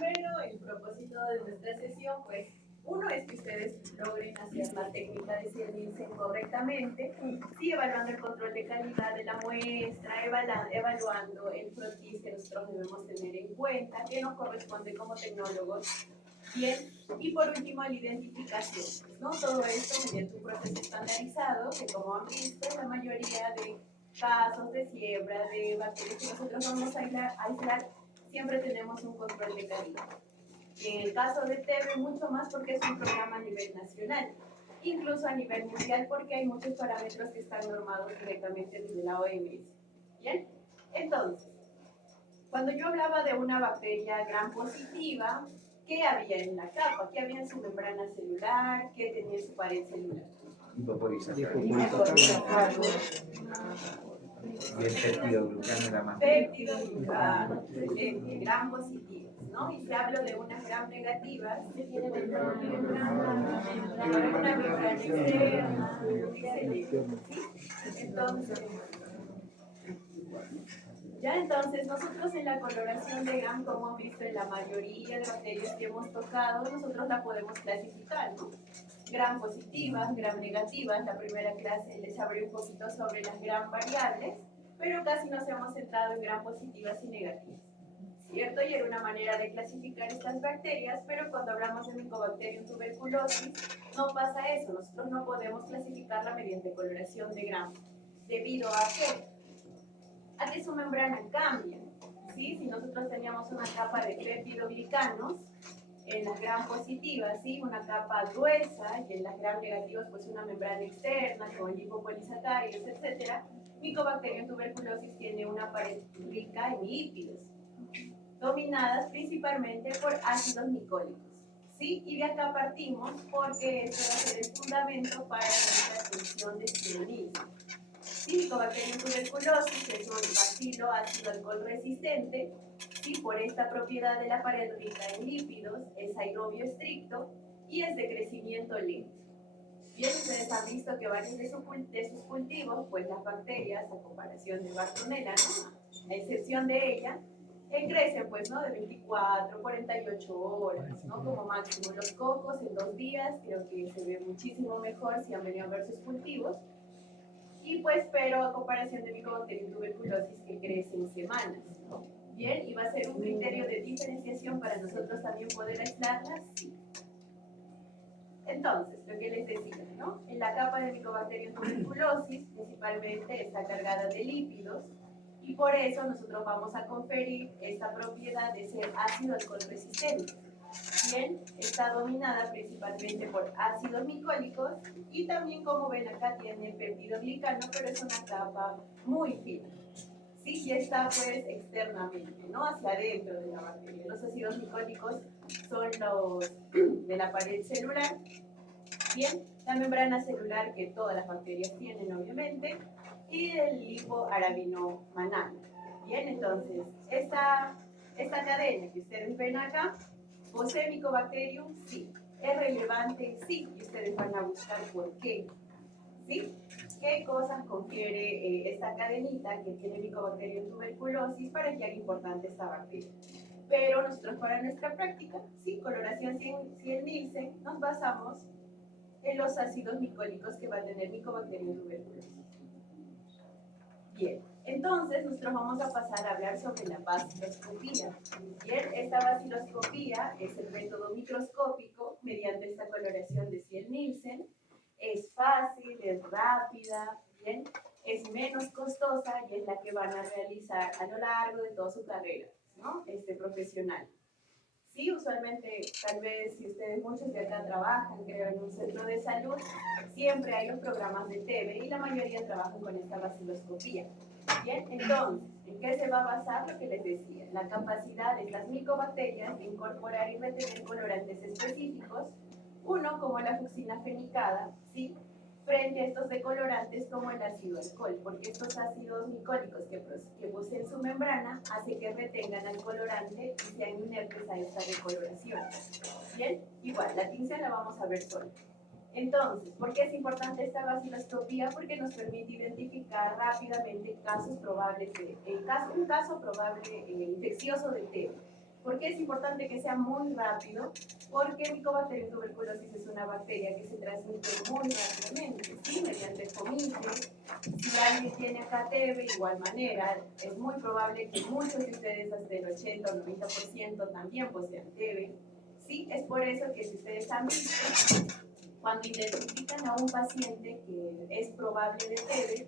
Pero el propósito de nuestra sesión, pues, uno es que ustedes logren hacer la técnica de Nielsen correctamente, sí, evaluando el control de calidad de la muestra, evaluando el frotis que nosotros debemos tener en cuenta, que nos corresponde como tecnólogos. Bien, y por último, la identificación, ¿no? Todo esto mediante un proceso estandarizado, que como han visto, la mayoría de casos de siembra de bacterias que nosotros vamos a aislar siempre tenemos un control de calidad. Y en el caso de TEBE, mucho más porque es un programa a nivel nacional, incluso a nivel mundial porque hay muchos parámetros que están normados directamente desde la OMS. ¿Bien? Entonces, cuando yo hablaba de una bacteria gram positiva, ¿qué había en la capa? ¿Qué había en su membrana celular? ¿Qué tenía en su pared celular? Hipoporización. Y el peptidoglucano era más. Peptidoglucano, excelente, gram positivas, ¿no? Y si hablo de unas gram negativas, una membrana externa, excelente, ¿sí? Entonces, nosotros en la coloración de gram, como han visto en la mayoría de bacterias que hemos tocado, nosotros la podemos clasificar, ¿no? Gram positivas, gram negativas. La primera clase les hablé un poquito sobre las gram variables, pero casi nos hemos centrado en gram positivas y negativas, ¿cierto? Y era una manera de clasificar estas bacterias, pero cuando hablamos de Mycobacterium tuberculosis, no pasa eso. Nosotros no podemos clasificarla mediante coloración de gram, debido a que su membrana cambia, ¿sí? Si nosotros teníamos una capa de peptidoglicanos, en las gram positivas, ¿sí? Una capa gruesa, y en las gram negativas, pues una membrana externa con lipopolisacáridos, etc. Mycobacterium tuberculosis tiene una pared rica en lípidos, dominadas principalmente por ácidos micólicos, ¿sí? Y de acá partimos porque esto va a ser el fundamento para nuestra función de esteronismo. Mycobacterium tuberculosis es un bacilo ácido alcohol resistente, y por esta propiedad de la pared rica en lípidos, es aerobio estricto y es de crecimiento lento. Bien, ustedes han visto que varios de sus cultivos, pues las bacterias, a comparación de Bartonella, ¿no? A excepción de ella, crecen pues, ¿no? De 24, 48 horas, ¿no? Como máximo. Los cocos en 2 días, creo que se ve muchísimo mejor si han venido a ver sus cultivos. Y pues, pero a comparación de Mycobacterium tuberculosis que crece en semanas, ¿no? Bien, y va a ser un criterio de diferenciación para nosotros también poder aislarlas, sí. Entonces, lo que les decía, ¿no? En la capa de Mycobacterium tuberculosis, principalmente está cargada de lípidos, y por eso nosotros vamos a conferir esta propiedad de ser ácido alcohol resistente. Bien, está dominada principalmente por ácidos micólicos y también, como ven acá, tiene peptidoglicano, pero es una capa muy fina. Sí, y está pues externamente, ¿no? Hacia adentro de la bacteria. Los ácidos micólicos son los de la pared celular. Bien, la membrana celular que todas las bacterias tienen, obviamente, y el lipoarabinomanano. Bien, entonces, esta cadena que ustedes ven acá, ¿posee Mycobacterium? Sí. ¿Es relevante? Sí. Y ustedes van a buscar por qué. ¿Sí? ¿Qué cosas confiere esta cadenita que tiene Mycobacterium tuberculosis para que haga importante esta bacteria? Pero nosotros para nuestra práctica, sí, coloración 100 Nielsen, nos basamos en los ácidos micólicos que va a tener Mycobacterium tuberculosis. Bien, entonces nosotros vamos a pasar a hablar sobre la baciloscopía. Bien, esta baciloscopía es el método microscópico mediante esta coloración de 100 Nielsen. Es fácil, es rápida, bien, es menos costosa y es la que van a realizar a lo largo de toda su carrera, ¿no? Profesional. Sí, usualmente, tal vez si ustedes muchos de acá trabajan, creo, en un centro de salud, siempre hay los programas de TB y la mayoría trabajan con esta baciloscopía. Bien, entonces, ¿en qué se va a basar lo que les decía? La capacidad de estas micobacterias de incorporar y retener colorantes específicos, uno como la fucsina fenicada, ¿sí? Frente a estos decolorantes como el ácido alcohol, porque estos ácidos micólicos que poseen su membrana hacen que retengan al colorante y sean inertes a esta decoloración. Bien, igual, la tinción la vamos a ver sola. Entonces, ¿por qué es importante esta baciloscopía? Porque nos permite identificar rápidamente casos probables un caso probable infeccioso de TB. ¿Por qué es importante que sea muy rápido? Porque Mycobacterium tuberculosis es una bacteria que se transmite muy rápidamente, ¿sí? Mediante fomites. Si alguien tiene acá TB, de igual manera, es muy probable que muchos de ustedes, hasta el 80 o 90%, también posean TB. ¿Sí? Es por eso que si ustedes han visto, cuando identifican a un paciente que es probable de TB,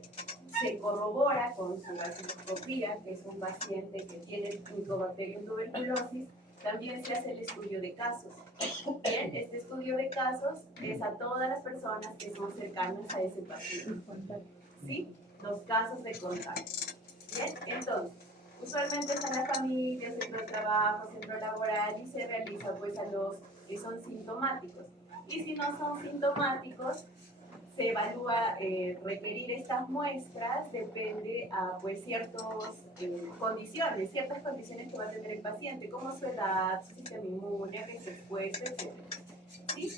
se corrobora con su baciloscopía, que es un paciente que tiene Mycobacterium tuberculosis, también se hace el estudio de casos. Bien, este estudio de casos es a todas las personas que son cercanas a ese paciente. ¿Sí? Los casos de contacto. Bien, entonces, usualmente está la familia, centro de trabajo, centro laboral y se realiza pues a los que son sintomáticos. Y si no son sintomáticos, se evalúa requerir estas muestras, depende a pues ciertas condiciones que va a tener el paciente, como su edad, su sistema inmune, a qué se expuesto, etc. ¿Sí?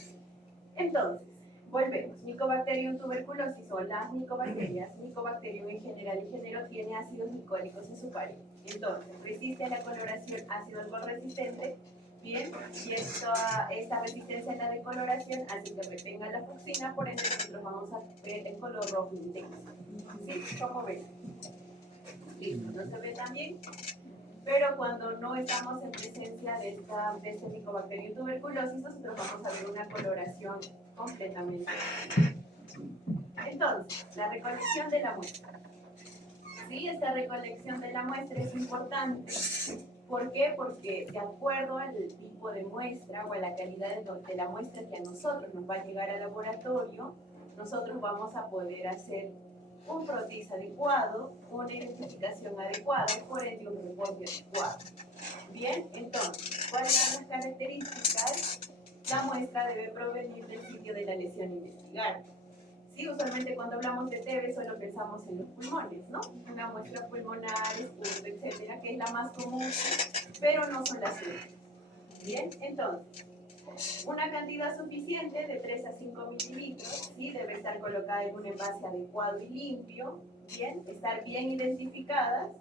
Entonces, volvemos. Mycobacterium tuberculosis o las micobacterias, Mycobacterium en general y género tiene ácidos glicólicos en su pared. Entonces, resiste a la coloración ácido alcohol resistente. Bien, y esta resistencia a la decoloración hace que retenga la toxina, por ende nosotros vamos a ver el color rojo intenso. ¿Sí? ¿Cómo ven? Listo, ¿no se ve tan bien? Pero cuando no estamos en presencia de este Mycobacterium tuberculosis, nosotros vamos a ver una coloración completamente diferente. Entonces, la recolección de la muestra. Sí, esta recolección de la muestra es importante. ¿Por qué? Porque de acuerdo al tipo de muestra o a la calidad de la muestra que a nosotros nos va a llegar al laboratorio, nosotros vamos a poder hacer un protis adecuado, una identificación adecuada y por ende un reporte adecuado. Bien, entonces, ¿cuáles son las características? La muestra debe provenir del sitio de la lesión investigada. Sí, usualmente cuando hablamos de TB solo pensamos en los pulmones, ¿no? Una muestra pulmonar, esputo, etcétera, que es la más común, pero no son las únicas. Bien, entonces, una cantidad suficiente de 3 a 5 mililitros, ¿sí? Debe estar colocada en un envase adecuado y limpio, bien, estar bien identificadas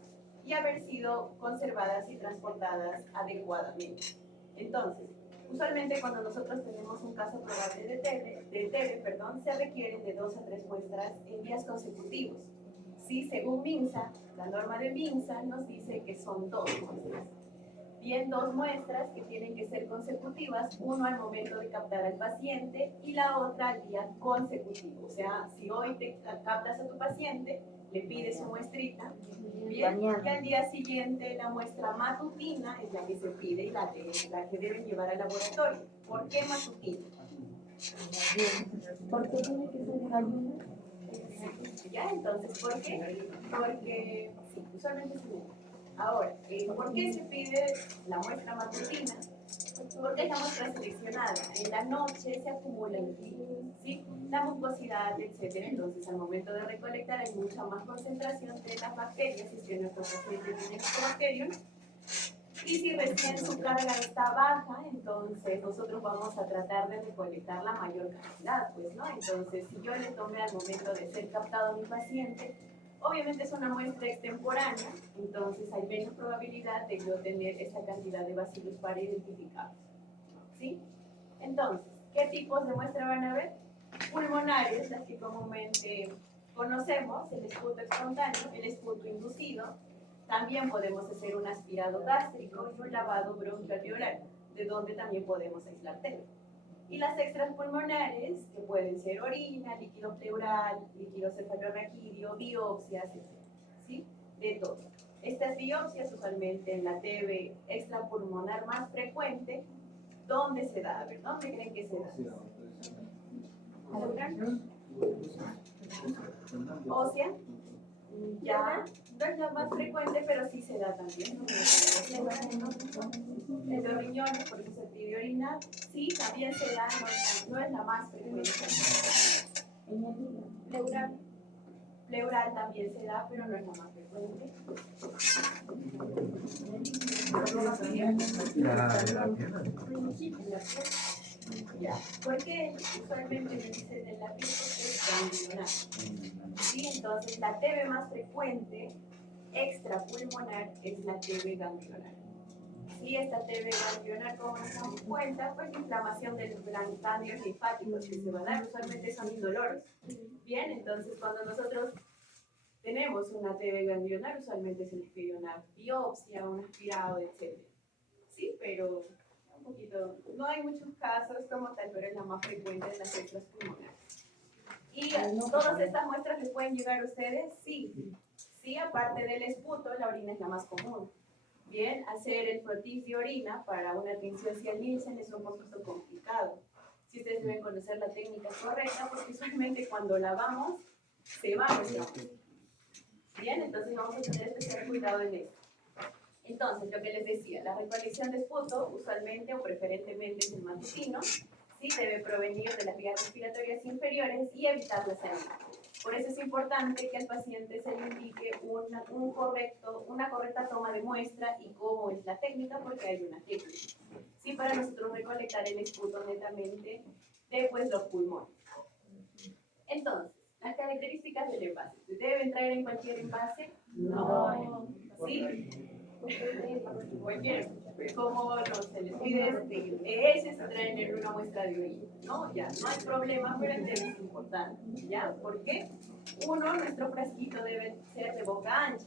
y haber sido conservadas y transportadas adecuadamente. Entonces, usualmente cuando nosotros tenemos un caso probable de TB, se requieren de 2 a 3 muestras en días consecutivos. Sí, según MINSA, la norma de MINSA nos dice que son 2 muestras. Bien, 2 muestras que tienen que ser consecutivas, uno al momento de captar al paciente y la otra al día consecutivo. O sea, si hoy te captas a tu paciente, le pides su muestrita, bien, y al día siguiente la muestra matutina es la que se pide y la que deben llevar al laboratorio. ¿Por qué matutina? ¿Por qué tiene que ser en ayuno? Ya, entonces, ¿por qué? Porque, sí, usualmente se me... Ahora, ¿por qué se pide la muestra matutina? Porque es la muestra seleccionada. En la noche se acumula el líquido, ¿sí? La mucosidad, etc. Entonces, al momento de recolectar hay mucha más concentración de las bacterias, si es que nuestro paciente tiene Mycobacterium. Y si recién su carga está baja, entonces nosotros vamos a tratar de recolectar la mayor cantidad, pues, ¿no? Entonces, si yo le tomé al momento de ser captado a mi paciente, obviamente es una muestra extemporánea, entonces hay menos probabilidad de yo tener esa cantidad de bacillus para identificados, ¿sí? Entonces, ¿qué tipos de muestra van a haber? Pulmonares, las que comúnmente conocemos, el esputo espontáneo, el esputo inducido. También podemos hacer un aspirado gástrico y un lavado broncoalveolar, de donde también podemos aislar TB. Y las extrapulmonares, que pueden ser orina, líquido pleural, líquido cefalorraquídeo, biopsias, etc. ¿Sí? De todo. Estas biopsias usualmente en la TB extrapulmonar más frecuente, ¿dónde se da? A ver, ¿dónde creen que se da? Ósea. Ya, no es la más frecuente, pero sí se da también. En los riñones, por eso se pide orinar, sí, también se da, no es la más frecuente. Pleural también se da, pero no es la más frecuente. Ya, porque usualmente me dicen en la piel es ganglionar. Sí, entonces la TB más frecuente extrapulmonar es la TB ganglionar. Sí, esta TB ganglionar, como nos damos cuenta, pues inflamación de los ganglios linfáticos que se van a dar, usualmente son indoloros. Bien, entonces cuando nosotros tenemos una TB ganglionar, usualmente se les pide una biopsia, un aspirado, etc. Sí, pero un poquito, no hay muchos casos como tal, pero es la más frecuente de las células pulmonares. ¿Y todas estas muestras les pueden llegar a ustedes? Sí. Sí, aparte del esputo, la orina es la más común. Bien, hacer el frotis de orina para una tinción Nielsen es un poquito complicado. Si ustedes deben conocer la técnica correcta, porque usualmente cuando lavamos, se va nuestra muestra. Bien, entonces vamos a tener especial cuidado en esto. Entonces, lo que les decía, la recolección de esputo, usualmente o preferentemente es el matutino, ¿sí? Debe provenir de las vías respiratorias inferiores y evitar la salida. Por eso es importante que al paciente se le indique una correcta toma de muestra y cómo es la técnica, porque hay una técnica. ¿Sí? Para nosotros recolectar el esputo netamente de pues, los pulmones. Entonces, las características del envase. ¿Debe entrar en cualquier envase? No. ¿Sí? Cualquier, como no se les pide ES, se traen en una muestra de orina, ¿no? Ya, no hay problema, pero el tema es importante, ¿ya? ¿Por qué? Uno, nuestro frasquito debe ser de boca ancha,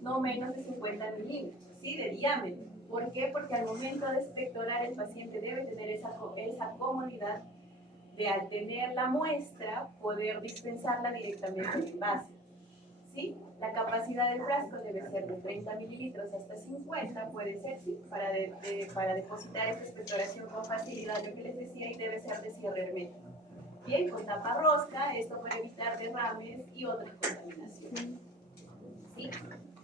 no menos de 50 milímetros, ¿sí? De diámetro. ¿Por qué? Porque al momento de expectorar el paciente debe tener esa comodidad de al tener la muestra poder dispensarla directamente en el envase. ¿Sí? La capacidad del frasco debe ser de 30 mililitros hasta 50, puede ser, sí, para depositar esta expectoración con facilidad, lo que les decía, y debe ser de cierre hermético. Bien, con tapa rosca, esto para evitar derrames y otras contaminaciones. ¿Sí?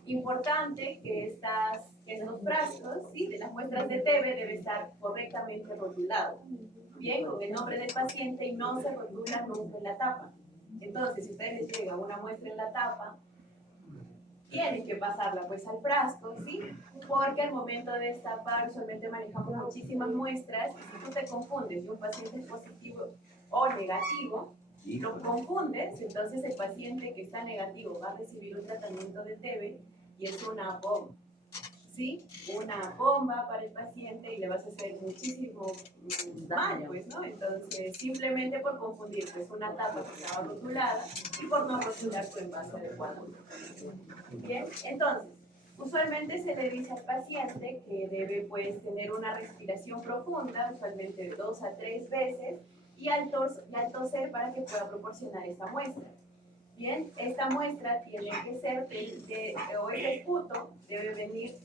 Importante que estos frascos, ¿sí? De las muestras de TB debe estar correctamente rotulado. Bien, con el nombre del paciente y no se rotula nunca en la tapa. Entonces, si ustedes les llega una muestra en la tapa, tienen que pasarla pues al frasco, ¿sí? Porque al momento de destapar usualmente manejamos muchísimas muestras y si tú te confundes y un paciente es positivo o negativo, lo confundes, entonces el paciente que está negativo va a recibir un tratamiento de TB y es una bomba, ¿sí? Una bomba para el paciente y le vas a hacer muchísimo mal, pues, ¿no? Entonces, simplemente por confundir, pues, una tapa que estaba rotulada y por no rotular tu envase adecuado. Bien, entonces, usualmente se le dice al paciente que debe, pues, tener una respiración profunda, usualmente de 2 a 3 veces, y al toser para que pueda proporcionar esta muestra. Bien, esta muestra tiene que ser o el esputo debe venir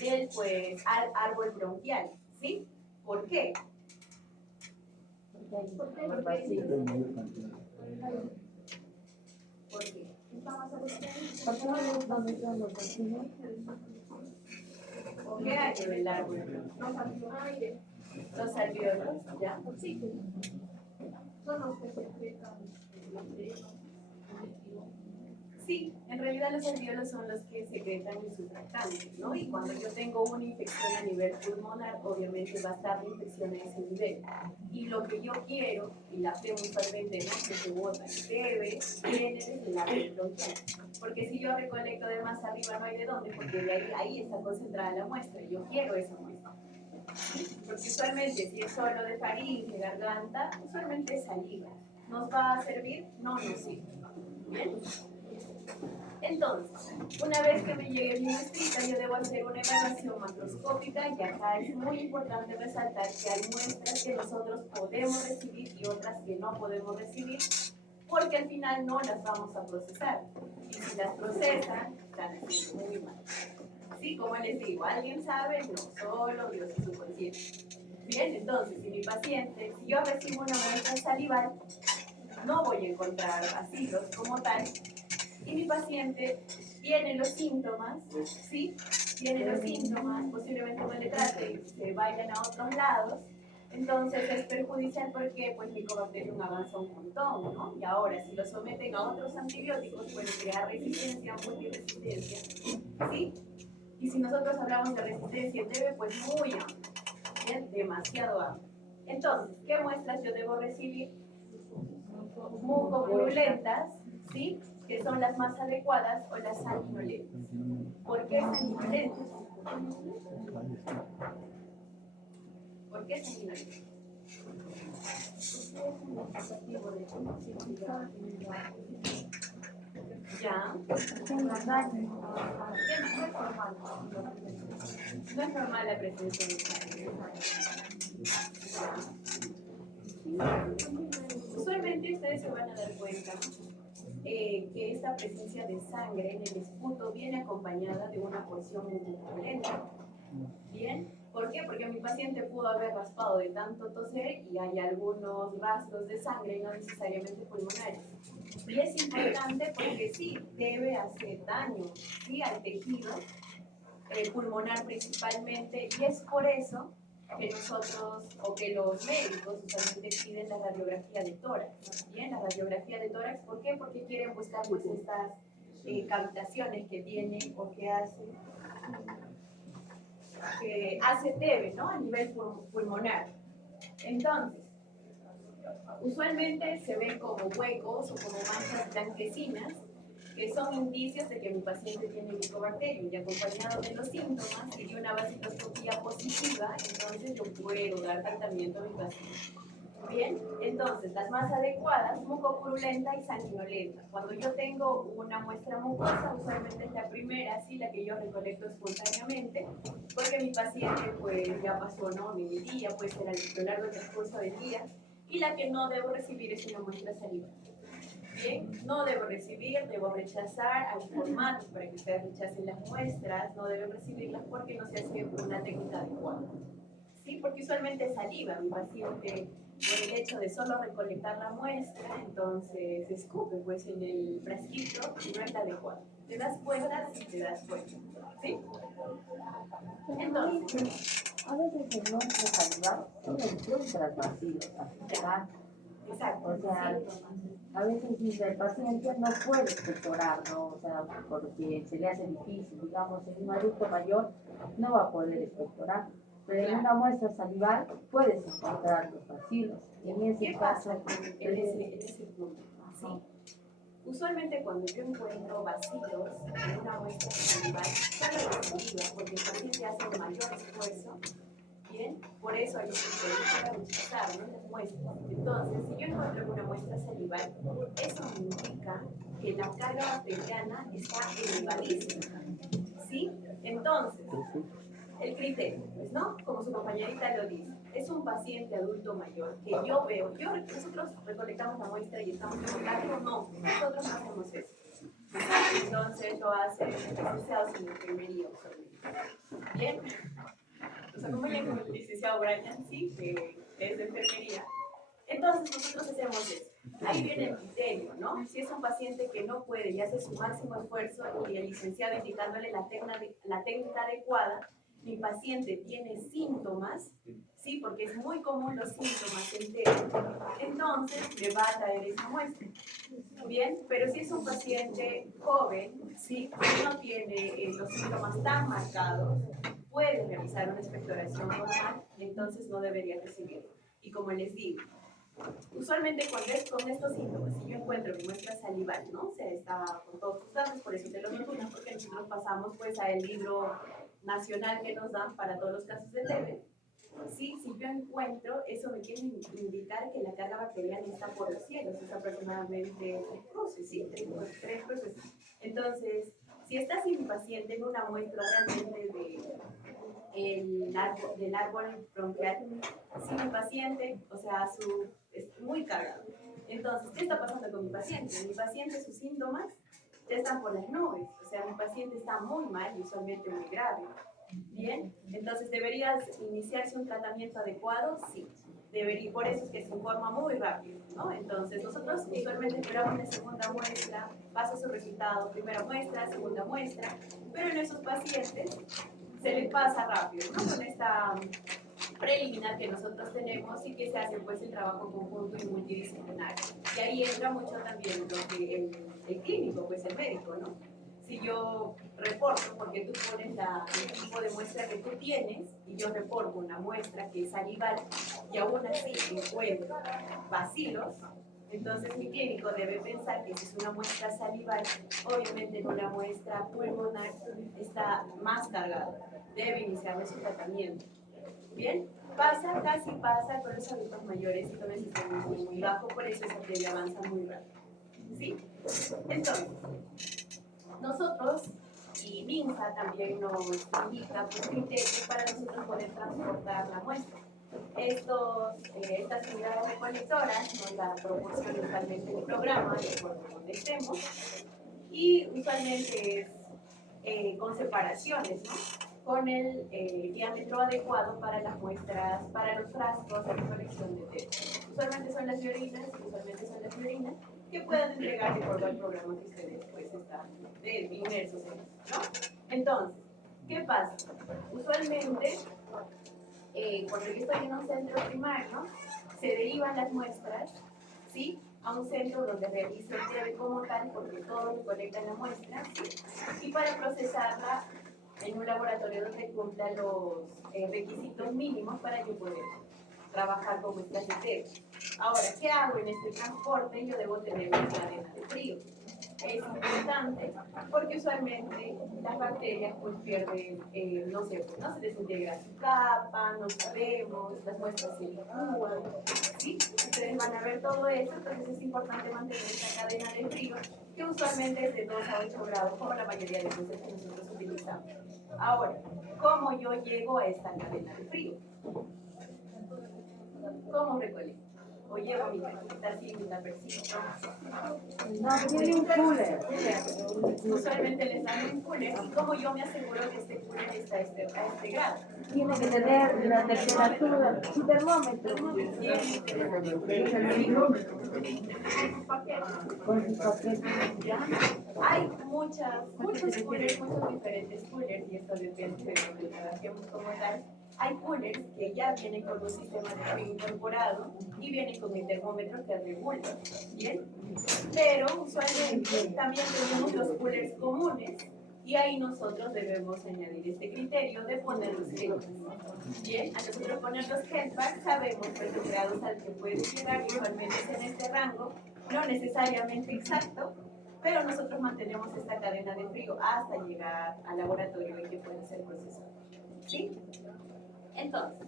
del pues al árbol bronquial, ¿sí? ¿Por qué? ¿Por qué? ¿O qué hay en el árbol? Los alvéolos, ¿ya? Sí. Son los que secretan Sí, en realidad los alvéolos son los que secretan el surfactante, ¿no? Y cuando yo tengo una infección a nivel pulmonar, obviamente va a estar la infección a ese nivel. Y lo que yo quiero, y la flema usualmente, ¿no? Que se bota, viene desde el árbol bronquial. Porque si yo recolecto de más arriba no hay de dónde, porque de ahí está concentrada la muestra, y yo quiero esa muestra. Porque usualmente si es solo de faringe, garganta, usualmente es saliva. ¿Nos va a servir? No nos sirve. ¿Bien? Entonces, una vez que me llegue mi muestrita, yo debo hacer una evaluación macroscópica y acá es muy importante resaltar que hay muestras que nosotros podemos recibir y otras que no podemos recibir porque al final no las vamos a procesar. Y si las procesan, están haciendo muy mal. Sí, como les digo, ¿alguien sabe? No, solo Dios y su conciencia. Bien, entonces, si mi paciente, si yo recibo una muestra salival, no voy a encontrar bacilos como tal, y mi paciente tiene los síntomas, ¿sí? Tiene los síntomas, posiblemente no le trate y se vayan a otros lados, entonces es perjudicial porque pues Mycobacterium avanza un montón, ¿no? Y ahora si lo someten a otros antibióticos puede crear resistencia, multiresistencia, ¿sí? Y si nosotros hablamos de resistencia en TB, pues muy amplia, ¿bien? Demasiado amplia. Entonces, ¿qué muestras yo debo recibir? Mucopurulentas, ¿sí? Que son las más adecuadas, o las sanguinolentas. ¿Por qué sanguinolentas? ¿Por qué sanguinario? Ya. No es normal la presencia de sangre. Usualmente ustedes se van a dar cuenta que esta presencia de sangre en el esputo viene acompañada de una porción mucoculenta. ¿Bien? ¿Por qué? Porque mi paciente pudo haber raspado de tanto toser y hay algunos rastros de sangre, no necesariamente pulmonares. Y es importante porque sí debe hacer daño, ¿sí?, al tejido pulmonar principalmente, y es por eso que nosotros o que los médicos usualmente piden la radiografía de tórax. Bien, la radiografía de tórax, ¿por qué? Porque quieren buscar pues estas cavitaciones que tiene o que hace TEBE, ¿no?, a nivel pulmonar. Entonces, usualmente se ven como huecos o como manchas blanquecinas, que son indicios de que mi paciente tiene Mycobacterium, y acompañado de los síntomas y de una vasculoscopía positiva, entonces yo puedo dar tratamiento a mi paciente. Bien, entonces las más adecuadas, mucopurulenta y sanguinolenta. Cuando yo tengo una muestra mucosa, usualmente es la primera, sí, la que yo recolecto espontáneamente, porque mi paciente pues ya pasó, ¿no?, mi día, puede ser a lo largo del transcurso del día, y la que no debo recibir es una muestra salival. Bien, no debo recibir, debo rechazar al formato para que ustedes rechacen las muestras, no deben recibirlas porque no se hace una técnica adecuada. ¿Sí? Porque usualmente saliva mi paciente por el hecho de solo recolectar la muestra, entonces escupe pues en el frasquito y no es la adecuada. Te das cuenta si te das cuenta. ¿Sí? Entonces, a veces en nuestra calidad no encuentras vacíos, ¿verdad? exacto. O sea, a veces dice el paciente no puede expectorar, ¿no? O sea, porque se le hace difícil, digamos, en un adulto mayor no va a poder expectorar. Pero en una muestra salival puedes encontrar los bacilos. Y en ese ¿Qué caso, pasa en ese punto? ¿Sí? Usualmente cuando yo encuentro bacilos en una muestra salival, solo recibida porque el paciente hace un mayor esfuerzo, ¿bien? Por eso hay que rechazar, ¿no?, las muestras. Entonces, si yo encuentro una muestra salival, eso me indica que la carga bacteriana está elevadísima, ¿sí? Entonces, el criterio, pues, ¿no?, como su compañerita lo dice, es un paciente adulto mayor que yo veo, nosotros recolectamos la muestra y estamos en contacto, no, nosotros no hacemos eso. Entonces lo hacen licenciados en enfermería usualmente. Bien, nos acompaña con el licenciado Brian, sí, que es de enfermería. Entonces nosotros hacemos eso. Ahí viene el criterio, ¿no? Si es un paciente que no puede y hace su máximo esfuerzo y el licenciado indicándole la técnica adecuada, mi paciente tiene síntomas, ¿sí? Porque es muy común los síntomas en TEBE, entonces me va a traer esa muestra. Bien, pero si es un paciente joven, ¿sí?, que no tiene los síntomas tan marcados, puede realizar una expectoración normal, entonces no debería recibirlo. Y como les digo, usualmente cuando es con estos síntomas, si yo encuentro mi muestra salival, ¿no?, o sea, está con todos tus datos, por eso te lo menciono, porque nosotros pasamos pues a el libro nacional que nos dan para todos los casos de TB. Sí, si yo encuentro, eso me quiere indicar que la carga bacteriana está por los cielos, es aproximadamente 3 cruces, ¿sí? 3 cruces. Entonces, si está sin mi paciente en una muestra realmente del árbol bronquial, si mi paciente, o sea, es muy cargado. Entonces, ¿qué está pasando con mi paciente? Mi paciente, sus síntomas ya están por las nubes, o sea, mi paciente está muy mal y usualmente muy grave. Bien, entonces ¿deberías iniciarse un tratamiento adecuado? Sí, debería, por eso es que se informa muy rápido, ¿no? Entonces nosotros usualmente esperamos la segunda muestra, pasa su resultado, primera muestra, segunda muestra, pero en esos pacientes se les pasa rápido, ¿no?, con esta preliminar que nosotros tenemos y que se hace pues el trabajo conjunto y multidisciplinario. Y ahí entra mucho también lo que el clínico, pues el médico, ¿no? Si yo reporto, porque tú pones el tipo de muestra que tú tienes, y yo reporto una muestra que es salival, y aún así encuentro bacilos, Entonces mi clínico debe pensar que si es una muestra salival, obviamente en una muestra pulmonar está más cargado, debe iniciarle su tratamiento. Bien, pasa, casi pasa con los adultos mayores y con el sistema inmune muy bajo, por eso esa teoría avanza muy rápido. ¿Sí? Entonces, nosotros y MINSA también nos indica pues, criterios para nosotros poder transportar la muestra. Estas unidades recolectoras nos la proporciona usualmente el programa, de acuerdo a donde estemos, y usualmente es con separaciones, ¿no? Con el diámetro adecuado para las muestras, para los frascos de recolección de test. Usualmente son las biorinas, que puedan entregar de acuerdo al programa que ustedes pues, están inmersos en, ¿no? Entonces, ¿qué pasa? Usualmente, cuando yo estoy en un centro primario, se derivan las muestras, ¿sí?, a un centro donde realice el TEVE como tal, porque todos recolectan la muestra, ¿sí?, y para procesarla en un laboratorio donde cumpla los requisitos mínimos para yo poder trabajar con muestras de TEVE. Ahora, ¿qué hago en este transporte? Yo debo tener una cadena de frío. Es importante porque usualmente las bacterias pues pierden, no sé, pues, no se desintegra su capa, no sabemos, las muestras se licúan, ¿sí? Ustedes van a ver todo eso, entonces es importante mantener esta cadena de frío que usualmente es de 2 a 8 grados como la mayoría de los que nosotros utilizamos. Ahora, ¿cómo yo llego a esta cadena de frío? ¿Cómo recolecto? O llevo mi cajita así, mi tapercito. No, tiene un cooler. Usualmente les dan un cooler. ¿Y cómo yo me aseguro que este cooler está a este grado? Tiene que tener la temperatura, su termómetro. Con sus paquetes. Hay muchos coolers, muchos diferentes coolers, y esto depende de donde trabajemos como tal. Hay coolers que ya vienen con un sistema de frío incorporado y vienen con el termómetro que regula, ¿bien? Pero usualmente también tenemos los coolers comunes y ahí nosotros debemos añadir este criterio de poner los headbacks. Bien, al nosotros poner los headbacks sabemos pues, los grados al que puede llegar, usualmente es en este rango, no necesariamente exacto, pero nosotros mantenemos esta cadena de frío hasta llegar al laboratorio en que puede ser procesado. ¿Sí? Entonces,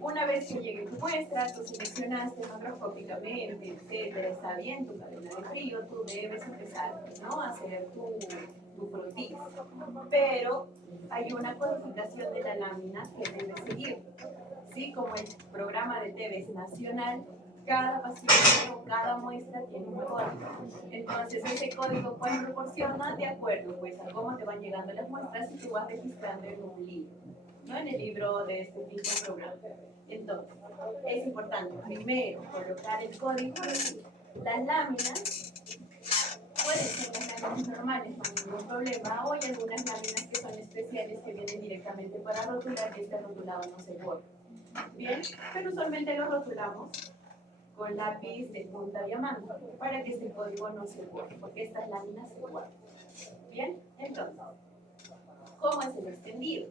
una vez que llegue tu muestra, tú seleccionaste macroscópicamente, etcétera, está bien tu cadena de frío, tú debes empezar, ¿no?, a hacer tu frotis. Pero hay una codificación de la lámina que debes seguir. ¿Sí? Como el programa de TEVE es nacional, cada paciente o cada muestra tiene un código. Entonces, ese código pues proporciona de acuerdo pues, a cómo te van llegando las muestras y tú vas registrando en un libro, ¿no? En el libro de este tipo de programa. Entonces, es importante primero colocar el código. Las láminas pueden ser las láminas normales, no hay ningún problema, o hay algunas láminas que son especiales que vienen directamente para rotular y este rotulado no se borra. Bien, pero usualmente lo rotulamos con lápiz de punta diamante para que este código no se borre, porque estas láminas se guardan. Bien, entonces, ¿cómo es el extendido?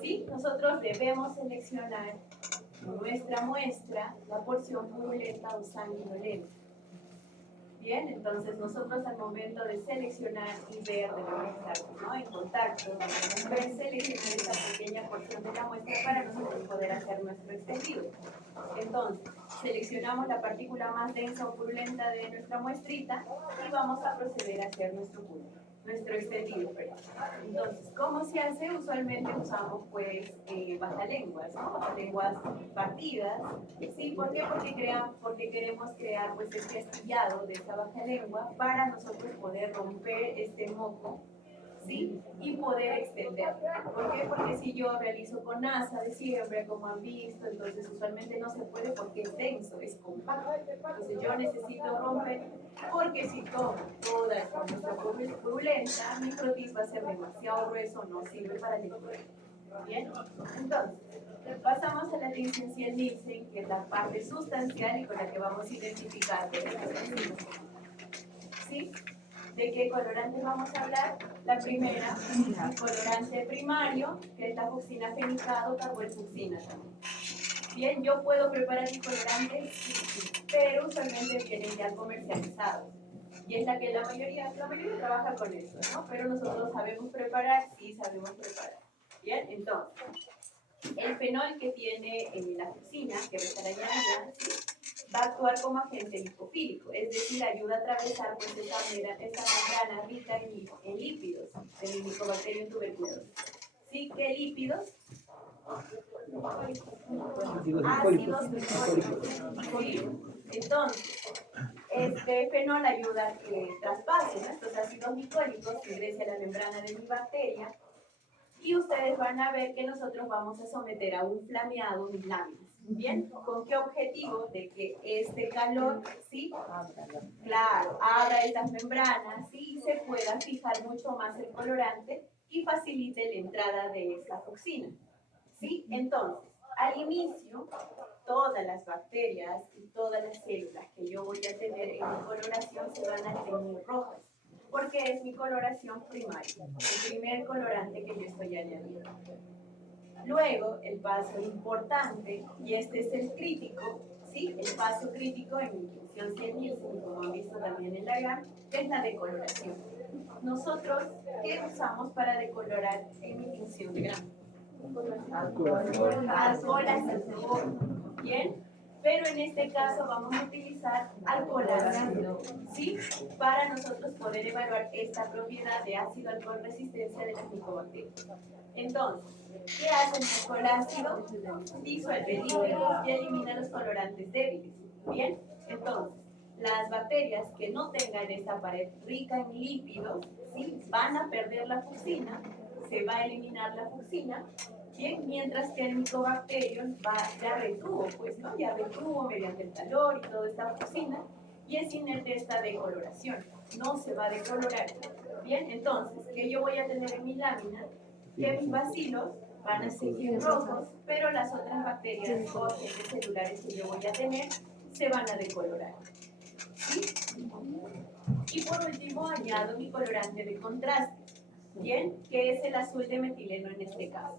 ¿Sí? Nosotros debemos seleccionar nuestra muestra, la porción purulenta o sanguinolenta. Bien, entonces nosotros al momento de seleccionar y ver, debemos estar, ¿no?, en contacto, debemos seleccionar esa pequeña porción de la muestra para nosotros poder hacer nuestro extendido. Entonces, seleccionamos la partícula más densa o purulenta de nuestra muestrita y vamos a proceder a hacer nuestro extendido. Entonces, ¿cómo se hace? Usualmente usamos pues batalenguas, ¿no? Batalenguas partidas. ¿Sí? ¿Por qué? Porque queremos crear pues este astillado de esta bajalengua para nosotros poder romper este moco, ¿sí? Y poder extender. ¿Por qué? Porque si yo realizo con asa de siembra, como han visto, entonces usualmente no se puede porque es denso, es compacto. Entonces yo necesito romper, porque si tomo toda esta muestra purulenta, mi frotis va a ser demasiado grueso, no sirve para lectura. Bien, entonces pasamos a la licencia Nielsen, que es la parte sustancial y con la que vamos a identificar. ¿Sí? ¿De qué colorantes vamos a hablar? La primera, el colorante primario, que es la fucsina fenicado, carbofucsina también. Bien, yo puedo preparar mis colorantes, sí, pero usualmente vienen ya comercializados. Y es la que la mayoría trabaja con eso, ¿no? Pero nosotros sabemos preparar, sí sabemos preparar. Bien, entonces, el fenol que tiene la fucina, que va a estar allá, ¿sí? Va a actuar como agente lipofílico, es decir, ayuda a atravesar pues, esta membrana rica en lípidos del Mycobacterium tuberculosis. ¿Sí? ¿Qué lípidos? Ácidos glicólicos. ¿Sí? Entonces, este fenol ayuda a que traspasen estos ácidos glicólicos que ingresen a la membrana de mi bacteria y ustedes van a ver que nosotros vamos a someter a un flameado mis láminas. ¿Bien? ¿Con qué objetivo? De que este calor, ¿sí? Claro, abra estas membranas y se pueda fijar mucho más el colorante y facilite la entrada de esta toxina. ¿Sí? Entonces, al inicio, todas las bacterias y todas las células que yo voy a tener en mi coloración se van a teñir rojas, porque es mi coloración primaria, el primer colorante que yo estoy añadiendo. Luego, el paso importante, y este es el crítico, ¿sí? El paso crítico en mi tinción 100.000, como han visto también en la GAM, es la decoloración. Nosotros, ¿qué usamos para decolorar en mi tinción de GAM? Alcohol ácido. Bien, pero en este caso vamos a utilizar alcohol ácido, ¿sí? Para nosotros poder evaluar esta propiedad de ácido alcohol resistencia de las micobacterias. Entonces, ¿qué hace el alcohol ácido? Disuelve lípidos y elimina los colorantes débiles. Bien, entonces, las bacterias que no tengan esta pared rica en lípidos, ¿sí? Van a perder la fucina, se va a eliminar la fucina. Bien, mientras que el Mycobacterium ya retuvo, pues, ¿no? Ya retuvo mediante el calor y toda esta fucina y es inerte esta decoloración, no se va a decolorar. Bien, entonces, ¿qué yo voy a tener en mi lámina? Que mis bacilos van a seguir rojos, pero las otras bacterias o agentes celulares que yo voy a tener se van a decolorar. ¿Sí? Y por último, añado mi colorante de contraste, ¿bien? Que es el azul de metileno en este caso.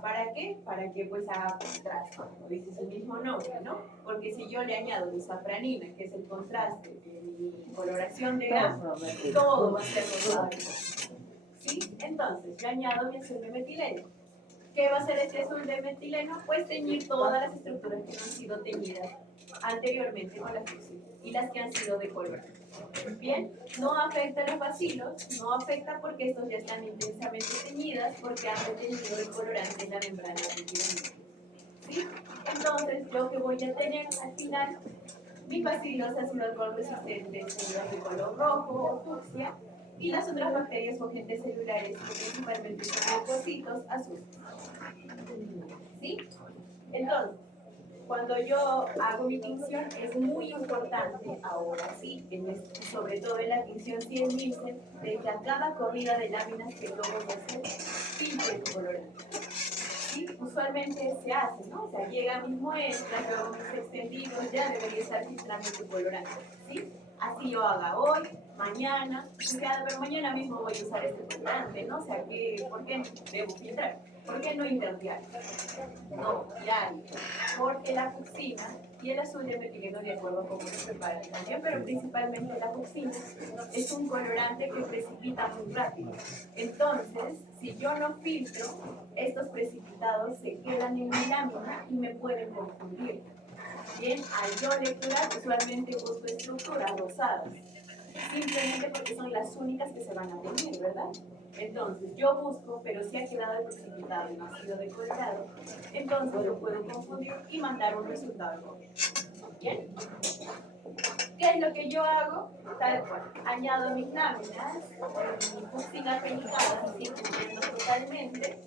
¿Para qué? Para que pues haga contraste, como dice su mismo nombre, ¿no? Porque si yo le añado lisafranina, que es el contraste de mi coloración de GAM, todo va a ser rosado. ¿Sí? Entonces, yo añado mi azul de metileno. ¿Qué va a hacer este azul de metileno? Pues teñir todas las estructuras que no han sido teñidas anteriormente con la fucina y las que han sido decoloradas. Bien, no afecta a los bacilos, no afecta porque estos ya están intensamente teñidas porque han retenido el colorante en la membrana del. ¿Sí? Entonces, yo que voy a tener al final, mis bacilos ácido alcohol resistentes células de color rojo o fucsia y las otras bacterias o agentes celulares que principalmente son leucocitos azules. ¿Sí? Entonces, cuando yo hago mi tinción es muy importante, ahora sí, sobre todo en la tinción 100 Nielsen, de que a cada corrida de láminas que yo voy a hacer, filtre tu colorante. ¿Sí? Usualmente se hace, ¿no? O sea, llega mis muestras, luego mis extendidos, ya debería estar filtrando tu colorante. ¿Sí? Así yo haga hoy, mañana, pero mañana mismo voy a usar este colorante, ¿no? O sea, ¿por qué debo filtrar? ¿Por qué no interdiario? No, diario. Porque la fucina y el azul de metileno, de acuerdo a cómo se preparan también, pero principalmente la fucina, es un colorante que precipita muy rápido. Entonces, si yo no filtro, estos precipitados se quedan en mi lámina y me pueden confundir. Bien, al yo lecturar, usualmente busco estructuras rosadas, simplemente porque son las únicas que se van a tener, ¿verdad? Entonces, yo busco, pero si ha quedado precipitado y no ha sido decolorado, entonces lo puedo confundir y mandar un resultado erróneo. ¿Bien? ¿Qué es lo que yo hago? Tal cual. Añado mis láminas, mi fucina penicada, así cubriendo totalmente,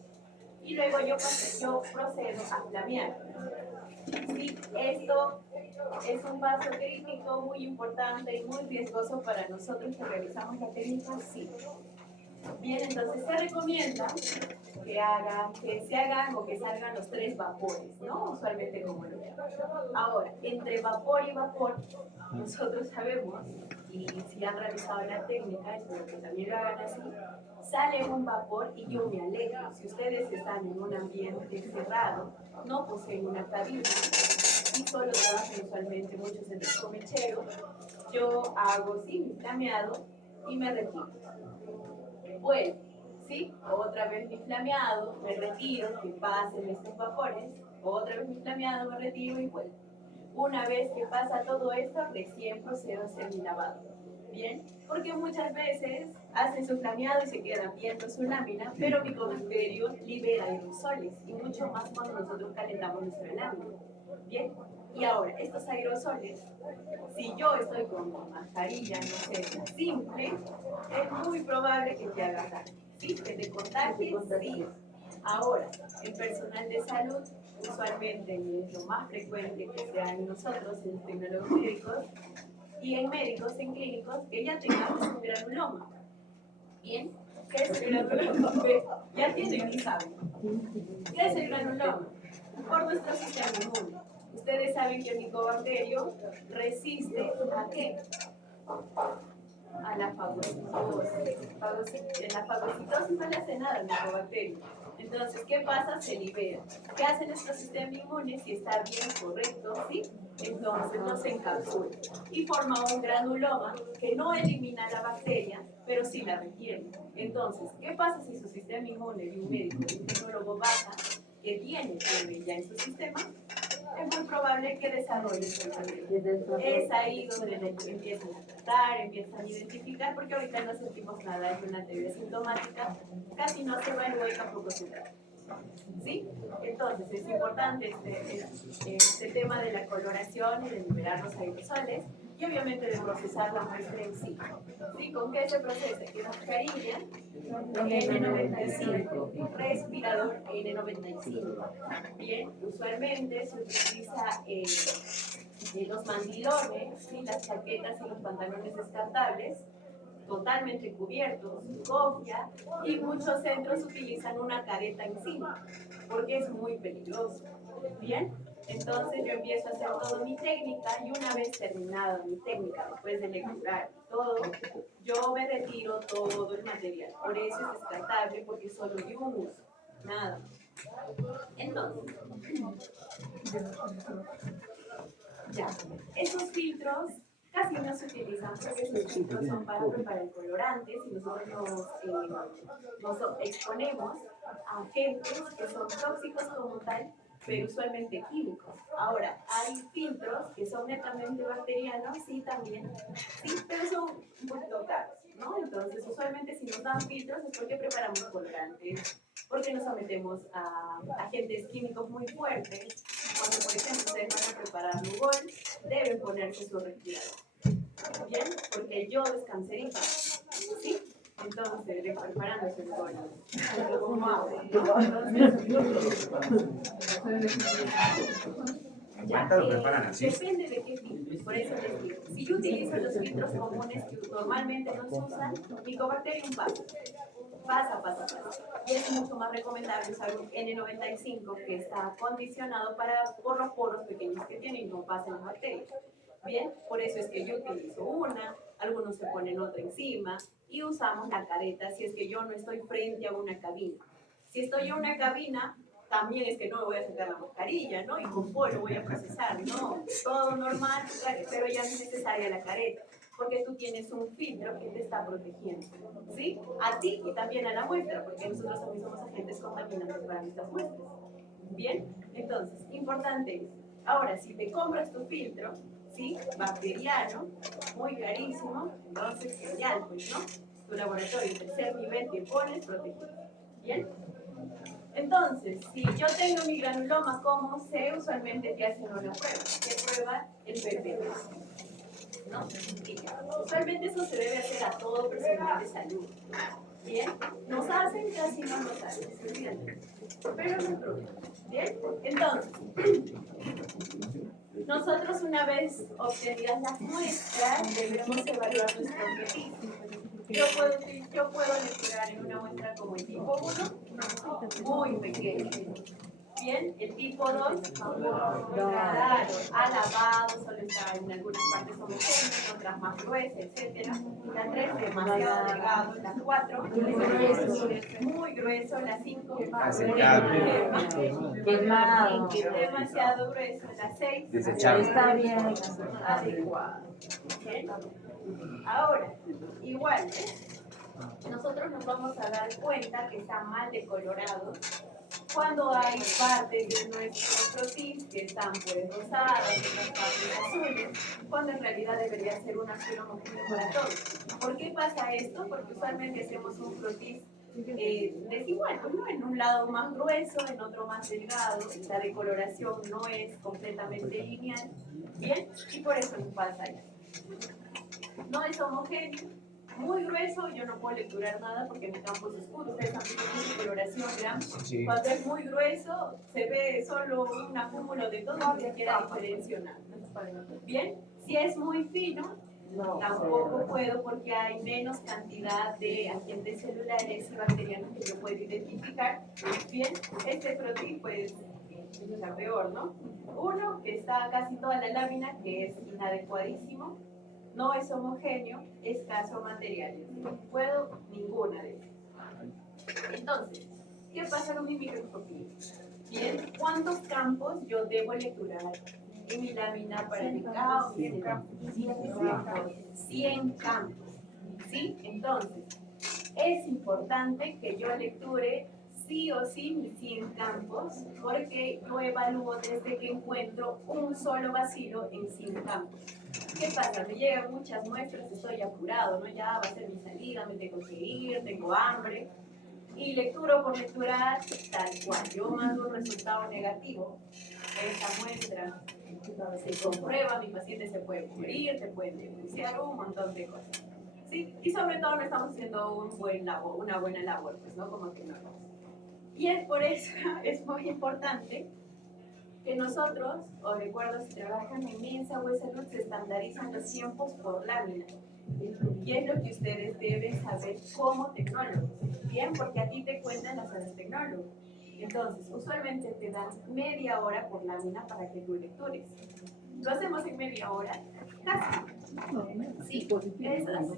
y luego yo procedo a flamear. Sí, esto es un paso crítico muy importante y muy riesgoso para nosotros que realizamos la técnica, sí. Bien, entonces se recomienda que se hagan o que salgan los 3 vapores, ¿no? Usualmente como lo llaman. Ahora, entre vapor y vapor, nosotros sabemos, y si han realizado la técnica, espero que también lo hagan así, sale un vapor y yo me alegro. Si ustedes están en un ambiente cerrado, no poseen una cabina y solo trabajan usualmente muchos centros comecheros, yo hago sí mi flameado y me retiro. Bueno, ¿sí? Otra vez mi flameado, me retiro, que pasen estos vapores, otra vez mi flameado, me retiro y vuelvo. Una vez que pasa todo esto, recién procedo a hacer mi lavado. ¿Bien? Porque muchas veces hacen su flameado y se quedan viendo su lámina, pero Mycobacterium libera aerosoles y mucho más cuando nosotros calentamos nuestra lámina. ¿Bien? Y ahora, estos aerosoles, si yo estoy con mascarilla, no sé, simple, es muy probable que te hagas daño. ¿Sí? Que te contagies, sí. Ahora, en personal de salud, usualmente es lo más frecuente que sea en nosotros, en los tecnólogos médicos, y en médicos, en clínicos, que ya tengamos un granuloma. ¿Bien? ¿Qué es el granuloma? Ya tienen y saben. ¿Qué es el granuloma? Por nuestro sistema inmune. Ustedes saben que el Mycobacterium resiste ¿a qué? A la fagocitosis. En la fagocitosis no le hace nada al Mycobacterium. Entonces, ¿qué pasa? Se libera. ¿Qué hace nuestro sistema inmune? Si está bien, correcto, ¿sí? Entonces nos encapsula y forma un granuloma que no elimina la bacteria, pero sí la retiene. Entonces, ¿qué pasa si su sistema inmune de un médico, de un tecnólogo baja, que tiene ya en su sistema? Es muy probable que desarrolle enfermedad. Es ahí donde empiezan a tratar, empiezan a identificar, porque ahorita no sentimos nada, es una teoría sintomática, casi no se evalúa y tampoco se trata. ¿Sí? Entonces es importante este tema de la coloración y de liberar los aerosoles y obviamente de procesar la muestra en sí. ¿Sí? ¿Con qué se procesa? Que mascarilla, N95, respirador N95. Bien, usualmente se utiliza los mandilones, ¿sí? Las chaquetas y los pantalones descartables, totalmente cubiertos, cofia, y muchos centros utilizan una careta encima, porque es muy peligroso. Bien, entonces yo empiezo a hacer toda mi técnica y una vez terminada mi técnica, después de lecturar todo, yo me retiro todo el material. Por eso es descartable, porque solo yo uso, nada. Entonces, ya, esos filtros casi no se utilizan porque esos filtros son para preparar colorantes y nosotros nos exponemos a agentes que son tóxicos como tal, pero usualmente químicos. Ahora, hay filtros que son netamente bacterianos, sí, también, sí, pero son un poquito caros, ¿no? Entonces, usualmente si nos dan filtros es porque preparamos colorantes, porque nos sometemos a agentes químicos muy fuertes. Cuando, por ejemplo, ustedes van a preparar Lugol, deben ponerse su respirador. ¿Bien? Porque el yodo es cancerígeno. ¿Sí? Entonces, preparándose el Lugol. Como agua, ¿no? Entonces, ¿Cuántas lo preparan así? depende de qué filtro. Por eso les digo, si yo utilizo los filtros comunes que normalmente no se usan, Mycobacterium pasa. Y es mucho más recomendable usar un N95 que está acondicionado por los poros pequeños que tiene y no pasan las bacterias. Bien, por eso es que yo utilizo una, algunos se ponen otra encima y usamos la careta si es que yo no estoy frente a una cabina. Si estoy en una cabina, también es que no me voy a sacar la mascarilla, ¿no? Y con polo voy a procesar, no, todo normal, pero ya no es necesaria la careta, porque tú tienes un filtro que te está protegiendo, ¿sí? A ti y también a la muestra, porque nosotros también somos agentes contaminantes para nuestras muestras. Bien, entonces, importante es, ahora, si te compras tu filtro, ¿sí? Bacteriano, muy carísimo, entonces genial, pues, ¿no? Tu laboratorio, tercer nivel, te pones protegido. ¿Bien? Entonces, si yo tengo mi granuloma, ¿cómo sé? Usualmente te hacen una prueba. ¿Qué prueba? El PPT. ¿No? Usualmente eso se debe hacer a todo personal de salud. ¿Bien? Nos hacen, casi no nos hacen, se olvidan. Pero no hay problema. ¿Bien? Entonces, nosotros una vez obtenidas las muestras, debemos evaluar nuestro objetivo. Yo puedo lecturar en una muestra como el tipo 1, muy pequeño. Bien, el tipo 2, claro, alabado, solo está en algunas partes homogéneo, en otras más gruesa, etc. La 3, demasiado delgado. La 4, muy grueso. La 5, Quemado. demasiado grueso. La 6, Desechable. Está bien. adecuado. Bien. Ahora, igual, nosotros nos vamos a dar cuenta que está mal decolorado cuando hay partes de nuestro croquis que están pues rosadas, otras partes azules, cuando en realidad debería ser un azul homogéneo para todos. ¿Por qué pasa esto? Porque usualmente hacemos un croquis desigual, ¿no? En un lado más grueso, en otro más delgado, la decoloración no es completamente lineal, ¿bien? Y por eso nos pasa esto. No es homogéneo, muy grueso, yo no puedo lecturar nada porque mi campo es oscuro. Ustedes han visto mi coloración, ¿verdad? Sí. Cuando es muy grueso, se ve solo un acúmulo de todo, ni siquiera diferencio nada. Bien, si es muy fino, tampoco puedo porque hay menos cantidad de agentes celulares y bacterianos que yo puedo identificar. Bien, este croquis pues es la peor, ¿no? Uno, que está casi toda la lámina, que es inadecuadísimo. No es homogéneo, escaso materiales. No puedo ninguna de ellas. Entonces, ¿qué pasa con mi microscopía? Bien, ¿cuántos campos yo debo lecturar en mi lámina para mi caos? 100 campos. 100 campos. ¿Sí? Entonces, es importante que yo lecture sí o sí mis 100 campos, porque yo evalúo desde que encuentro un solo bacilo en 100 campos. ¿Qué pasa? Me llegan muchas muestras, estoy apurado, ¿no? Ya va a ser mi salida, me tengo que ir, tengo hambre. Y lecturo por lecturar tal cual. Yo mando un resultado negativo. Esa muestra se comprueba, mi paciente se puede morir, se puede denunciar, un montón de cosas. ¿Sí? Y sobre todo no estamos haciendo una buena labor, pues, ¿no? Como tecnólogos. Y es por eso, es muy importante que nosotros, os recuerdo, si trabajan en Minsa o Salud, se estandarizan los tiempos por lámina. Y es lo que ustedes deben saber como tecnólogos. Bien, porque a ti te cuentan las horas tecnólogo. Entonces, usualmente te dan media hora por lámina para que tú lectures. Lo hacemos en media hora, casi. Sí, utilizamos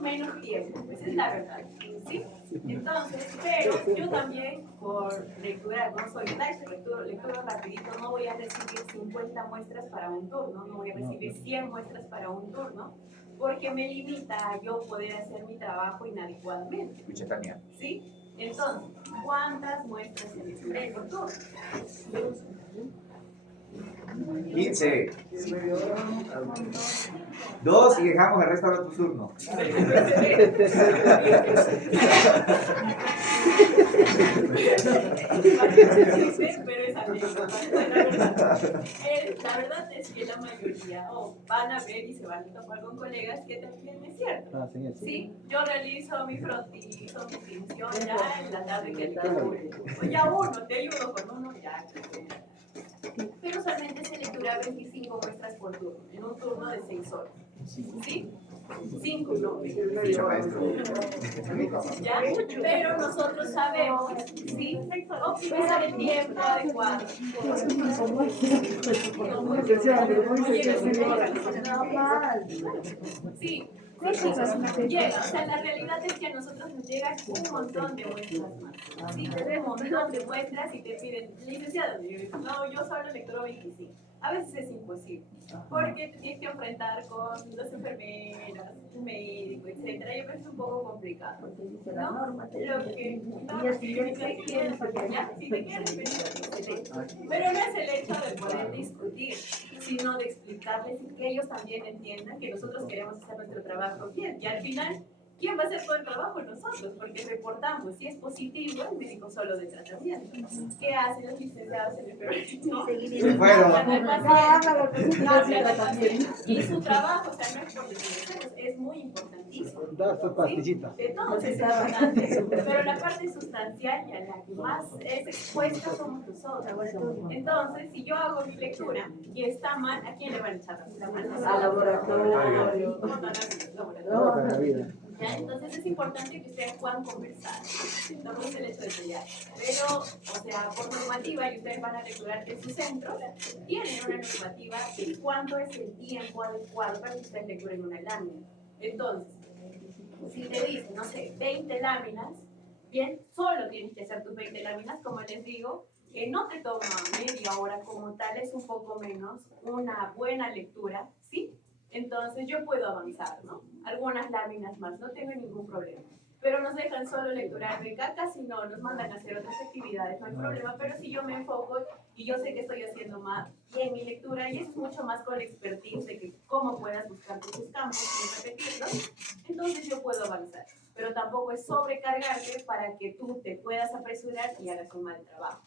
menos tiempo, esa es la verdad. ¿Sí? Entonces, pero yo también, por lecturar, no soy light, lecturo rapidito, no voy a recibir 50 muestras para un turno, no voy a recibir 100 muestras para un turno, porque me limita a yo poder hacer mi trabajo inadecuadamente. ¿Sí? Entonces, ¿cuántas muestras seleccioné por turno? 15. 2 y dejamos el resto a tu turno. Pero es anécdota. La verdad es que la mayoría van a ver y se van a topar con colegas que también es cierto. Sí, yo realizo mi frontizo, mi tinción ya en la tarde que lecture. O ya uno, te ayudo con uno, ya. Pero usualmente se lectura 25 muestras por turno, en un turno de 6 horas. ¿Sí? 5, no. ¿Ya? Pero nosotros sabemos, ¿sí? Optimizar el tiempo adecuado. Sí. Llega, o sea, la realidad es que a nosotros nos llegan un montón de muestras más. Sí, te den un montón de muestras y te piden, licenciado, no, yo solo lecturo 25. A veces es imposible, porque te tienes que enfrentar con las enfermeras, el médico, etc. Y a veces es un poco complicado. ¿No? Lo que, si te quieres pero no es el hecho de poder discutir, sino de explicarles y que ellos también entiendan que nosotros queremos hacer nuestro trabajo bien. Y al final, ¿quién va a hacer todo el trabajo? Nosotros, porque reportamos. Si es positivo, el médico solo de tratamiento. ¿Qué hacen los licenciados en enfermería? Se fueron. Y su trabajo, o sea, no es profesional, es muy importantísimo. ¿Sí? De todos es importante, pero la parte sustancial y a la que más es expuesta somos nosotros. Entonces, si yo hago mi lectura y está mal, ¿a quién le van a echar la mano? Al laboratorio. ¿Cómo no? ¿Ya? Entonces es importante que ustedes puedan conversar, no es el hecho de pelear. Pero, o sea, por normativa, y ustedes van a recordar que su centro tiene una normativa de cuánto es el tiempo adecuado para que ustedes lecturen una lámina. Entonces, si te dicen, no sé, 20 láminas, bien, solo tienes que hacer tus 20 láminas, como les digo, que no te toma media hora como tal, es un poco menos, una buena lectura, ¿sí? Entonces yo puedo avanzar, ¿no? Algunas láminas más, no tengo ningún problema. Pero nos dejan solo lecturar de caca, si no, nos mandan a hacer otras actividades, no hay problema. Pero si yo me enfoco y yo sé que estoy haciendo más bien mi lectura, y eso es mucho más con la expertise de que cómo puedas buscar tus campos y repetirlos, entonces yo puedo avanzar. Pero tampoco es sobrecargarte para que tú te puedas apresurar y hagas un mal trabajo.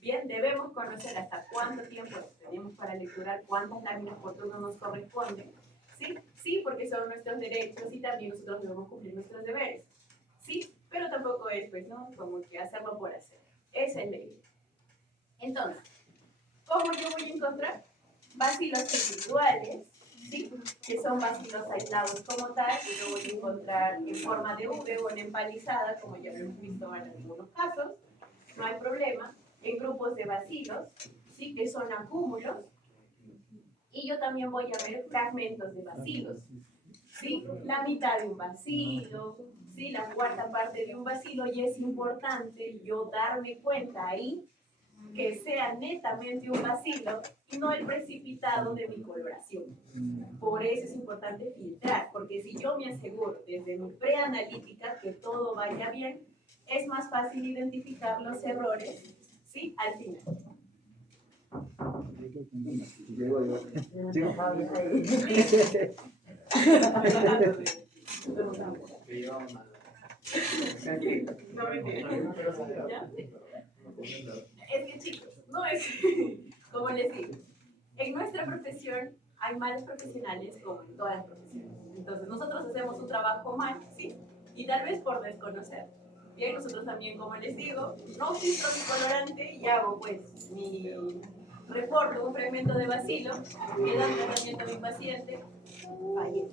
Bien, debemos conocer hasta cuánto tiempo tenemos para lecturar, cuántas láminas por turno nos corresponden. ¿Sí? Sí, porque son nuestros derechos y también nosotros debemos cumplir nuestros deberes. Sí, pero tampoco es, pues, ¿no? Como que hacerlo por hacer. Esa es la idea. Entonces, ¿cómo yo voy a encontrar? Vacilos individuales, ¿sí? Que son vacilos aislados como tal, que yo voy a encontrar en forma de V o en empalizada, como ya lo hemos visto en algunos casos. No hay problema. En grupos de vacilos, ¿sí? Que son acúmulos. Y yo también voy a ver fragmentos de vacilos, ¿sí? La mitad de un vacilo, ¿sí? La cuarta parte de un vacilo, y es importante yo darme cuenta ahí que sea netamente un vacilo y no el precipitado de mi coloración. Por eso es importante filtrar, porque si yo me aseguro desde mi preanalítica que todo vaya bien, es más fácil identificar los errores, ¿sí? Al final. No me entiendo. ¿Ya? Es que chicos, no es como les digo, en nuestra profesión hay malos profesionales como en todas las profesiones. Entonces nosotros hacemos un trabajo mal, ¿sí? Y tal vez por desconocer. Bien, nosotros también, como les digo, no filtro mi colorante y hago pues mi reporto, un fragmento de vacilo, que da un tratamiento a mi paciente, fallece.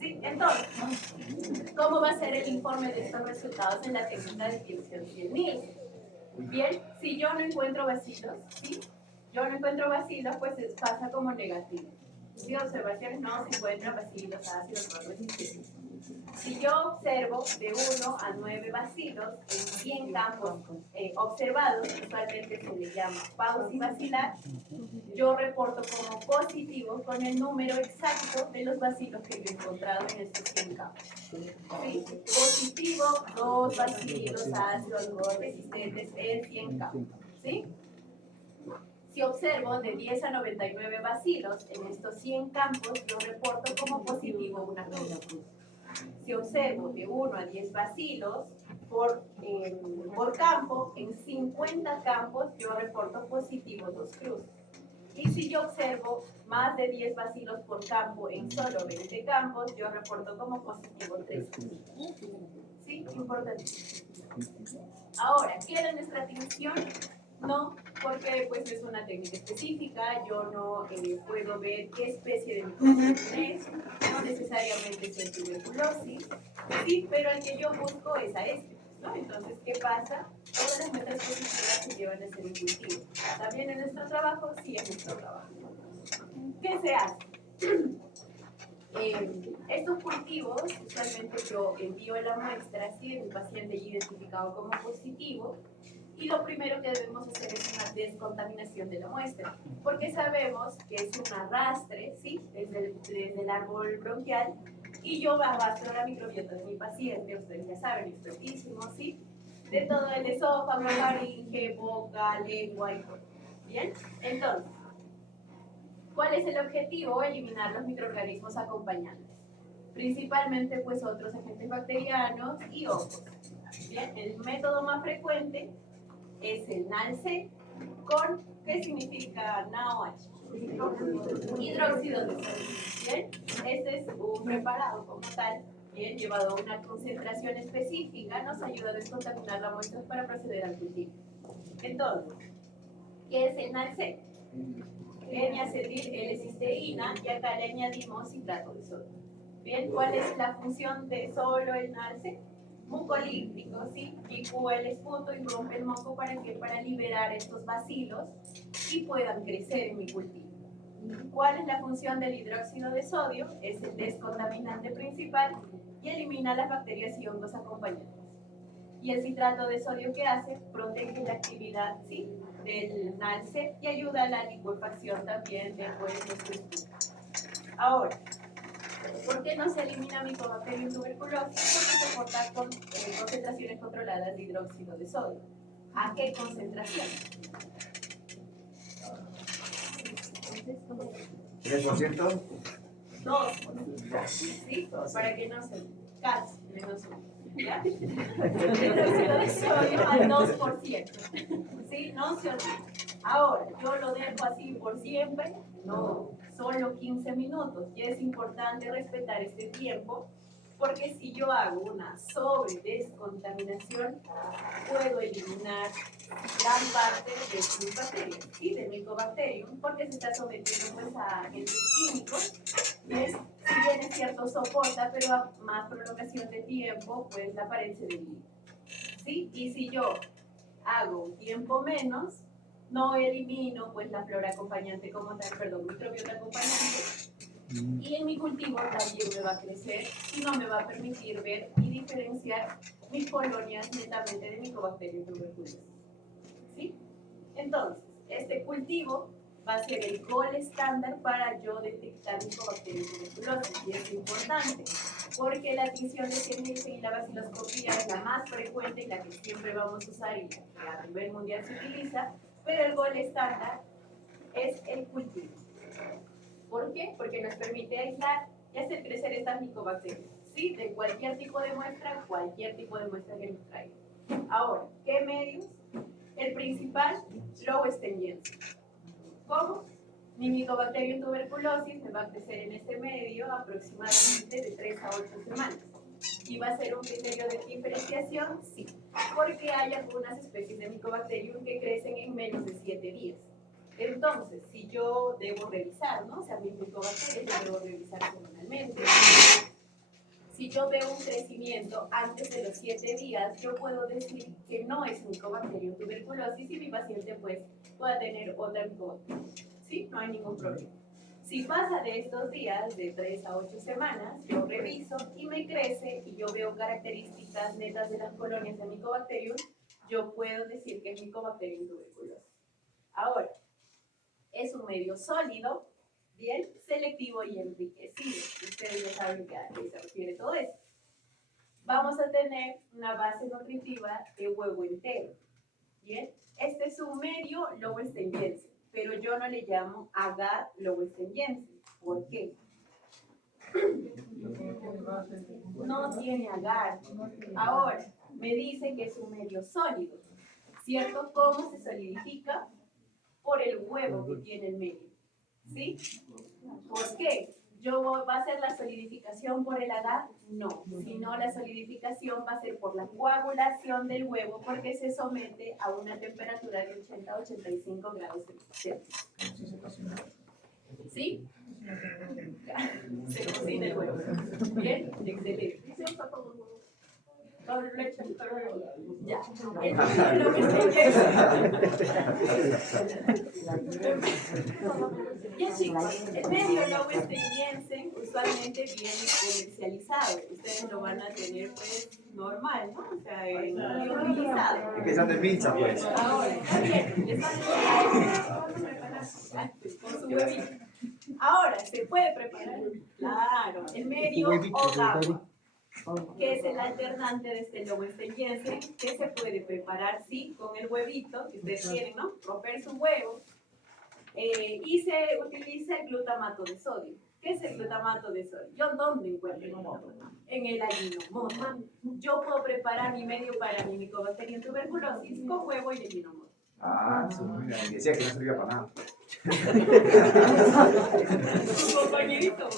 ¿Sí? Entonces, ¿cómo va a ser el informe de estos resultados en la técnica de Gibson y el Nielsen? Bien, si yo no encuentro vacilos, ¿sí? Yo no encuentro vacilos, pues pasa como negativo. Si observaciones no se encuentran vacilos ácidos no resistentes. Si yo observo de 1 a 9 vacilos en 100 campos observados, usualmente se le llama pausivacilar, yo reporto como positivo con el número exacto de los vacilos que yo he encontrado en estos 100 campos. ¿Sí? Positivo, 2 vacilos ácidos no resistentes en 100 campos. ¿Sí? Si observo de 10 a 99 vacilos en estos 100 campos, yo reporto como positivo una cruz. Si observo de 1 a 10 vacilos por campo, en 50 campos yo reporto positivo 2 cruces. Y si yo observo más de 10 vacilos por campo en solo 20 campos, yo reporto como positivo 3 cruces. ¿Sí? Importante. Ahora, ¿queda nuestra atención? No, porque pues es una técnica específica, yo no puedo ver qué especie de microorganismo es, no necesariamente es el tuberculosis, sí, pero el que yo busco es a este, ¿no? Entonces, ¿qué pasa? Todas las muestras positivas se llevan a ser un cultivo. También en nuestro trabajo, sí es nuestro trabajo. ¿Qué se hace? Estos cultivos, usualmente yo envío la muestra, si mi paciente identificado como positivo, y lo primero que debemos hacer es una descontaminación de la muestra, porque sabemos que es un arrastre, ¿sí? desde el árbol bronquial, y yo arrastro la microbiota de mi paciente, ustedes ya saben, expertísimo, ¿sí? De todo el esófago, faringe, boca, lengua y todo. ¿Bien? Entonces, ¿cuál es el objetivo? Eliminar los microorganismos acompañantes, principalmente pues otros agentes bacterianos y hongos. Bien, el método más frecuente es el NaLC con, ¿qué significa NaOH? Hidróxido de sodio. Bien, este es un preparado como tal, bien, llevado a una concentración específica, nos ayuda a descontaminar la muestra para proceder al cultivo. Entonces, ¿qué es el NaLC? N-acetil L-cisteína, y acá le añadimos citrato de sodio. Bien, ¿cuál es la función de solo el NALCE? Mucolíptico, ¿sí? Licúa el esputo y rompe el moco para liberar estos bacilos y puedan crecer en mi cultivo. ¿Cuál es la función del hidróxido de sodio? Es el descontaminante principal y elimina las bacterias y hongos acompañantes. Y el citrato de sodio, ¿qué hace? Protege la actividad, ¿sí?, del NALCE y ayuda a la licuefacción también de nuestro esputo. Ahora, ¿por qué no se elimina Mycobacterium tuberculosis? Porque soporta con concentraciones controladas de hidróxido de sodio. ¿A qué concentración? 3%. 2, ¿sí? Para que no se casi menos 1, ¿ya? Hidróxido de sodio al 2%, ¿sí? No se olviden. Ahora, ¿yo lo dejo así por siempre? No, solo 15 minutos. Y es importante respetar este tiempo, porque si yo hago una sobredescontaminación, puedo eliminar gran parte de mis bacterias, ¿sí?, del Mycobacterium, porque se está sometiendo pues a agentes químicos. Bien, si bien es cierto soporta, pero a más prolongación de tiempo, pues la pared se debilita, ¿sí? Y si yo hago un tiempo menos, no elimino pues la flora acompañante como tal, perdón, microbiota acompañante, y en mi cultivo también me va a crecer y no me va a permitir ver y diferenciar mis colonias netamente de Mycobacterium tuberculosis, ¿sí? Entonces, este cultivo va a ser el gol estándar para yo detectar Mycobacterium tuberculosis, y es importante porque la tinción de Siemens y la baciloscopía es la más frecuente y la que siempre vamos a usar y la que a nivel mundial se utiliza, pero el gol estándar es el cultivo. ¿Por qué? Porque nos permite aislar y hacer crecer estas micobacterias, ¿sí?, de cualquier tipo de muestra que nos traiga. Ahora, ¿qué medios? El principal, Lowensteiniense. ¿Cómo? Mi Mycobacterium tuberculosis me va a crecer en este medio aproximadamente de 3 a 8 semanas. ¿Y va a ser un criterio de diferenciación? Sí, porque hay algunas especies de Mycobacterium que crecen en menos de 7 días. Entonces, si yo debo revisar, ¿no? O sea, mis Mycobacterias yo debo revisar semanalmente. Si yo veo un crecimiento antes de los 7 días, yo puedo decir que no es Mycobacterium tuberculosis y mi paciente pues pueda tener otra Mycobacterium. ¿Sí? No hay ningún problema. Si pasa de estos días, de 3 a 8 semanas, yo reviso y me crece y yo veo características netas de las colonias de Mycobacterium, yo puedo decir que es Mycobacterium tuberculosis. Ahora, es un medio sólido, bien, selectivo y enriquecido. Ustedes ya saben a qué se refiere todo esto. Vamos a tener una base nutritiva de huevo entero. Bien, este es un medio Lowensteiniense, pero yo no le llamo agar Lowensteiniense. ¿Por qué? No tiene agar. Ahora, me dice que es un medio sólido, ¿cierto? ¿Cómo se solidifica? Por el huevo que tiene el medio, ¿sí? ¿Por qué? ¿Va a ser la solidificación por el agar? No, sino la solidificación va a ser por la coagulación del huevo, porque se somete a una temperatura de 80 a 85 grados Celsius. ¿Sí? Se cocina el huevo. Bien, excelente. Todo leche, ya. Bien, chicos, el medio Lowensteiniense usualmente viene comercializado. Ustedes lo van a tener pues normal, ¿no? O sea, utilizado. Es que son de pinza, pues. Ahora, está bien, con su huevito. Ahora, ¿se puede preparar? Claro, el medio Ogawa, que es el alternante de este Lowensteiniense, que se puede preparar, sí, con el huevito que ustedes tienen, ¿no? Romper su huevo. Y se utiliza el glutamato de sodio. ¿Qué es el glutamato de sodio? ¿Yo dónde encuentro el glutamato? En el Ajinomoto. Yo puedo preparar mi medio para mi Mycobacterium tuberculosis con huevo y Ajinomoto. Ah, mira, decía que no servía para nada. Un compañerito.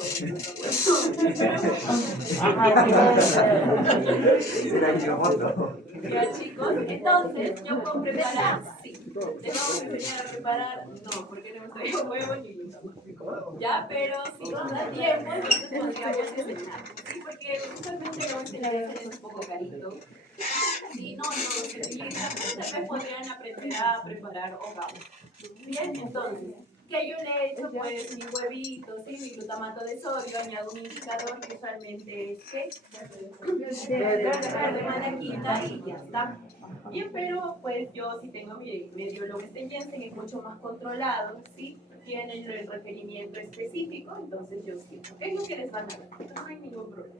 Ya chicos, entonces yo con preparar, sí. ¿Les vamos a enseñar a preparar? No, porque no hemos traído huevo ni glutamato. Ya, pero si nos da tiempo, entonces podríamos enseñar. Sí, porque usualmente lo enseñar es un poco carito. Si no se utiliza, tal vez podrían aprender a preparar hogao. Bien, entonces, ¿qué yo le he hecho? Pues mi huevito, ¿sí? Mi glutamato de sodio, añado un indicador que usualmente es ¿qué? De malaquita y ya está. Bien, pero pues yo si tengo mi mediólogo Jensen es mucho más controlado, ¿sí? Tienen el requerimiento específico, entonces yo sí. Es lo que les van a dar, no hay ningún problema.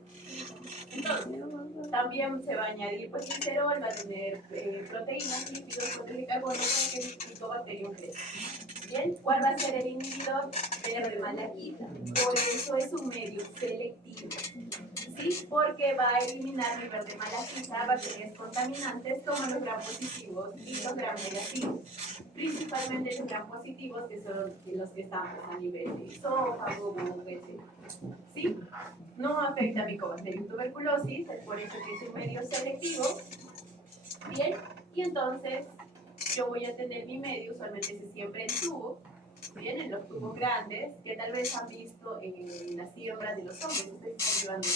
Entonces, también se va a añadir pues glicerol, va a tener proteínas, lípidos, hidratos de carbono para que el Mycobacterium crezca. Bien, ¿cuál va a ser el inhibidor? Verde malaquita. Por eso es un medio selectivo. ¿Sí? Porque va a eliminar mi verde malaquita bacterias contaminantes como los gram positivos y los gram negativos. Principalmente los gram positivos, que son los que estamos a nivel de esófago, etc. ¿Sí? No afecta a Mycobacterium tuberculosis, es por eso que es un medio selectivo. Bien, y entonces yo voy a tener mi medio, usualmente se siembra en tubo, bien, en los tubos grandes, que tal vez han visto en las siembras de los hombres, ustedes están llevando.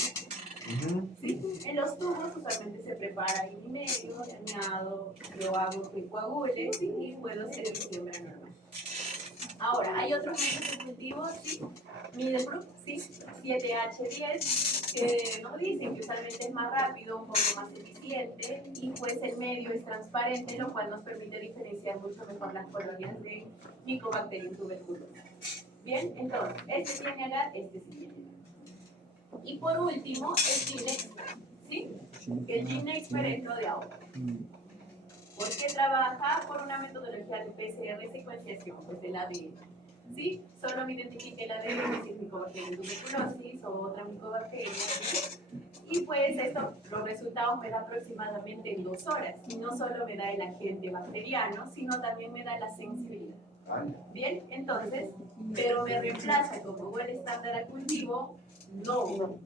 ¿Sí? En los tubos usualmente se prepara ahí mi medio, añado, lo hago que coagule, ¿sí? Y puedo hacer mi siembra normal. Ahora, hay otros medios de cultivo, ¿sí? Middlebrook, ¿sí? 7H10, que nos dicen que usualmente es más rápido, un poco más eficiente, y pues el medio es transparente, lo cual nos permite diferenciar mucho mejor las colonias de Mycobacterium tuberculosis. Bien, entonces, este tiene agar, este sí tiene agar. Y por último, el GeneXpert, ¿sí? El GeneXpert entró de ahora. Porque trabaja por una metodología de PCR secuenciación, pues del ADN. ¿Sí? Solo me identifique el ADN, si es Mycobacterium tuberculosis o otra micobacteria. ¿Sí? Y pues esto, los resultados me da aproximadamente en 2 horas. Y no solo me da el agente bacteriano, sino también me da la sensibilidad. Bien, entonces, pero me reemplaza como buen estándar a cultivo, no.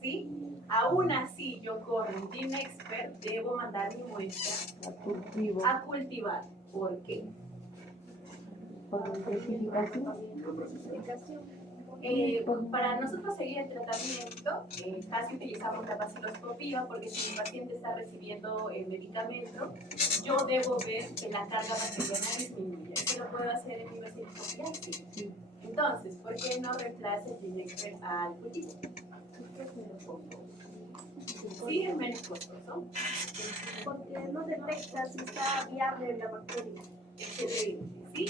¿Sí? Aún así, yo con un GeneXpert debo mandar mi muestra a cultivar. ¿Por qué? Por identificación. Para nosotros seguir el tratamiento, casi utilizamos la vaciloscopía porque si mi paciente está recibiendo medicamento, yo debo ver que la carga bacteriana disminuya. ¿Eso lo puedo hacer en mi vaciloscopía? Sí. Entonces, ¿por qué no reemplaza el GeneXpert al cultivo? Sí, es menos costoso. Porque no detecta si está viable la bacteria. Excelente, ¿sí?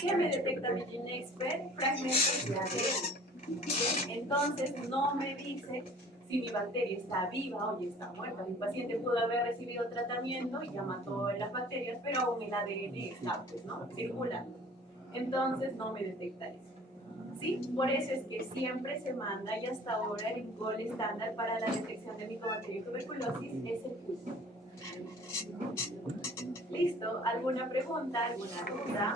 ¿Qué me detecta mi GeneXpert? Fragmentos de ADN. Entonces, no me dice si mi bacteria está viva o ya está muerta. Mi paciente pudo haber recibido tratamiento y ya mató las bacterias, pero aún el ADN está, pues, ¿no? Circulando. Entonces, no me detecta eso. ¿Sí? Por eso es que siempre se manda y hasta ahora el gol estándar para la detección de Mycobacterium tuberculosis es el cultivo. ¿Listo? ¿Alguna pregunta? ¿Alguna duda?